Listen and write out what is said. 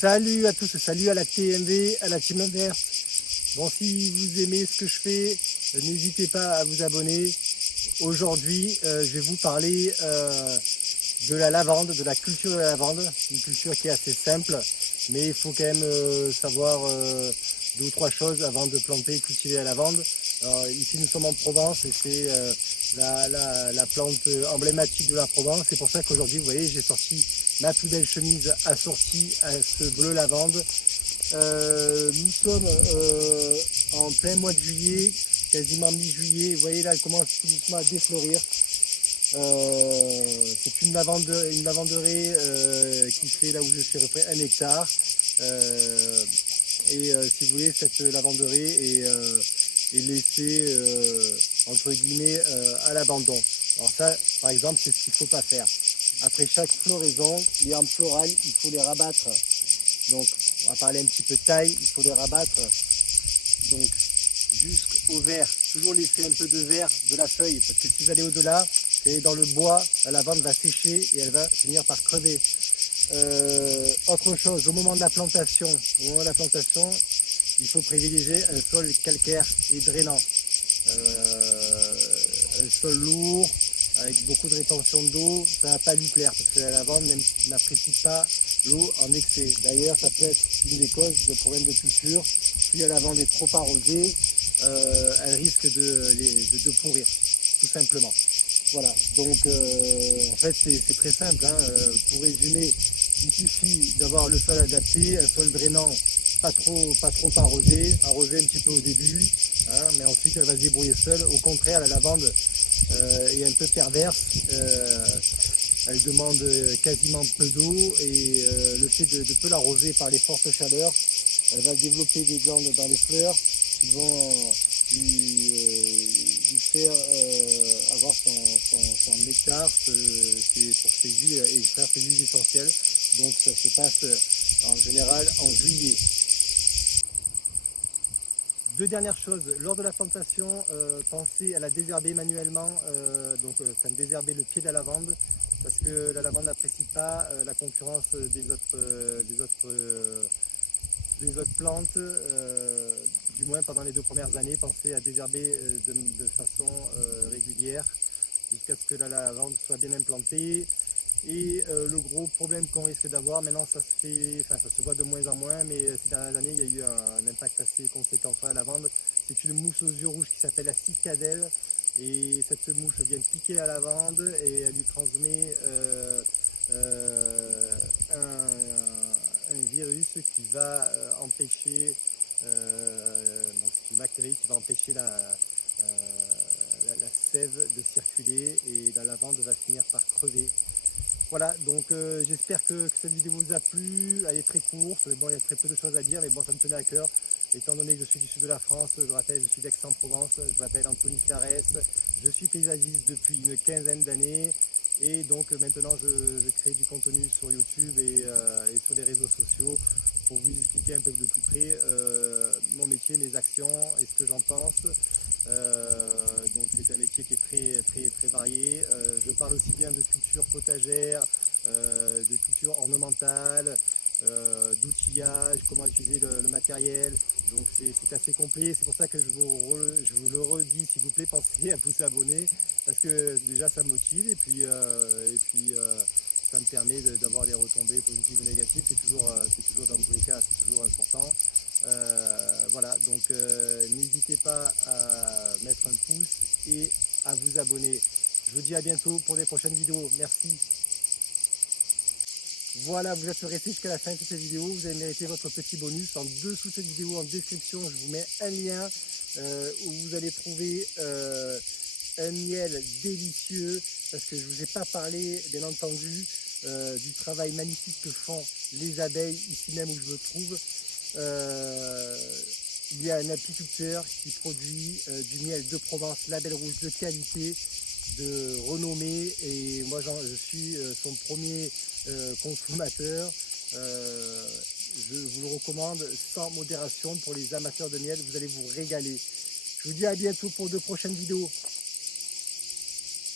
Salut à tous, salut à la TMV, à la Team Inverse. Bon, si vous aimez ce que je fais, n'hésitez pas à vous abonner. Aujourd'hui, je vais vous parler de la lavande, de la culture de la lavande. Une culture qui est assez simple, mais il faut quand même savoir deux ou trois choses avant de planter et cultiver la lavande. Alors, ici, nous sommes en Provence et c'est la plante emblématique de la Provence. C'est pour ça qu'aujourd'hui, vous voyez, j'ai sorti ma plus belle chemise assortie à ce bleu lavande. Nous sommes en plein mois de juillet, quasiment mi-juillet. Vous voyez là, elle commence tout doucement à défleurir. C'est une lavanderie qui fait là où je suis à peu près 1 hectare. Si vous voulez, cette lavanderie est laissée entre guillemets à l'abandon. Alors ça, par exemple, c'est ce qu'il ne faut pas faire. Après chaque floraison, les rames florales, il faut les rabattre. Donc, on va parler un petit peu de taille, il faut les rabattre. Donc, jusqu'au vert, toujours laisser un peu de vert de la feuille, parce que si vous allez au-delà, c'est dans le bois, la lavande va sécher et elle va finir par crever. Autre chose, au moment de la plantation, il faut privilégier un sol calcaire et drainant. Un sol lourd, avec beaucoup de rétention d'eau, ça ne va pas lui plaire, parce que la lavande n'apprécie pas l'eau en excès. D'ailleurs, ça peut être une des causes de problèmes de culture. Si la lavande est trop arrosée, elle risque de pourrir, tout simplement. Voilà, donc en fait c'est très simple, hein. Pour résumer, il suffit d'avoir le sol adapté, un sol drainant, pas trop arrosé un petit peu au début, hein, mais ensuite elle va se débrouiller seule. Au contraire, la lavande est un peu perverse, elle demande quasiment peu d'eau et le fait de peu l'arroser par les fortes chaleurs, elle va développer des glandes dans les fleurs qui vont lui faire avoir son nectar, pour ses huiles et extraire ses huiles essentielles. Donc ça se passe en général en juillet. Deux dernières choses, lors de la plantation, pensez à la désherber manuellement, désherber le pied de la lavande, parce que la lavande n'apprécie pas la concurrence des autres plantes, du moins pendant les 2 premières années, pensez à désherber de façon régulière jusqu'à ce que la lavande soit bien implantée. Et le gros problème qu'on risque d'avoir, maintenant ça se voit de moins en moins, mais ces dernières années il y a eu un impact assez conséquent sur la lavande. C'est une mouche aux yeux rouges qui s'appelle la cicadelle, et cette mouche vient piquer la lavande et elle lui transmet un virus qui va empêcher, donc c'est une bactérie qui va empêcher la sève de circuler et la lavande va finir par crever. Voilà, donc j'espère que cette vidéo vous a plu. Elle est très courte, mais bon, il y a très peu de choses à dire, mais bon, ça me tenait à cœur. Étant donné que je suis du sud de la France, je rappelle, je suis d'Aix-en-Provence, je m'appelle Anthony Clares, je suis paysagiste depuis une quinzaine d'années, et donc maintenant je crée du contenu sur YouTube et sur les réseaux sociaux pour vous expliquer un peu de plus près mon métier, mes actions et ce que j'en pense. Donc c'est un métier qui est très varié. Je parle aussi bien de culture potagère, de culture ornementale, d'outillage, comment utiliser le matériel. Donc c'est assez complet. C'est pour ça que je vous le redis, s'il vous plaît, pensez à vous abonner, parce que déjà ça me motive et puis ça me permet d'avoir des retombées positives ou négatives. C'est toujours dans tous les cas, c'est toujours important. Voilà, donc n'hésitez pas à mettre un pouce et à vous abonner. Je vous dis à bientôt pour les prochaines vidéos. Merci. Voilà, vous êtes restés jusqu'à la fin de cette vidéo. Vous avez mérité votre petit bonus. En dessous de cette vidéo, en description, je vous mets un lien où vous allez trouver un miel délicieux, parce que je ne vous ai pas parlé, bien entendu, du travail magnifique que font les abeilles ici même où je me trouve. Il y a un apiculteur qui produit du miel de Provence, label rouge de qualité, de renommée, et moi je suis son premier consommateur. Je vous le recommande sans modération pour les amateurs de miel, vous allez vous régaler. Je vous dis à bientôt pour de prochaines vidéos.